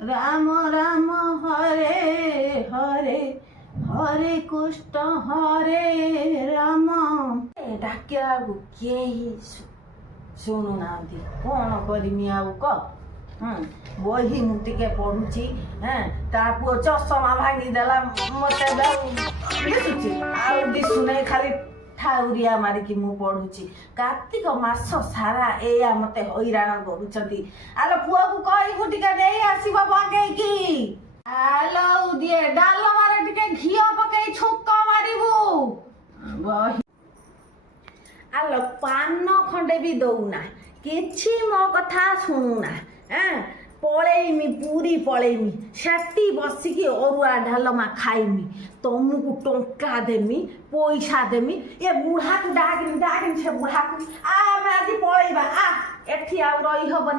राम राम हरे हरे हरे कृष्ण हरे राम डाकिला केही ଶୁଣୁନାହାନ୍ତି କ'ଣ କରିମି ଆଉ ବହି ମୁଁ ଟିକେ ପଢୁଛି ତା ପୁଅ ଚଷମା ଭାଙ୍ଗିଦେଲା ମତେ ଦିଶୁଛି ଆଉ ଦିଶୁନାହିଁ ଖାଲି ଠାଉରିଆ ମାରିକି ମୁଁ ପଢୁଛି କାର୍ତ୍ତିକ ମାସ ସାରା ଏଇଆ ମତେ ହଇରାଣ କରୁଛନ୍ତି ଆଲୋ ପୁଅକୁ କହିବୁ ଟିକେ ନେଇ ଆସିବ ବଗେଇକି ଆଲୋ ଦିଏ ଡାଲମାରେ ଟିକେ ଘିଅ ପକେଇ ଛୁଙ୍କ ମାରିବୁ ବହି ଆଲୋ ପାନ ଖଣ୍ଡେ ବି ଦଉନା କିଛି ମୋ କଥା ଶୁଣୁନା ପଳେଇମି ପୁରୀ ପଳେଇମି ସେଠି ବସିକି ଅରୁଆ ଡାଲମା ଖାଇମି ତମକୁ ଟଙ୍କା ଦେମି ପଇସା ଦେମି ଏ ବୁଢ଼ାକୁ ଡାକିନି ସେ ବୁଢ଼ାକୁ ଆମେ ଆଜି ପଳେଇବା ଏଠି ଆଉ ରହିହବନି।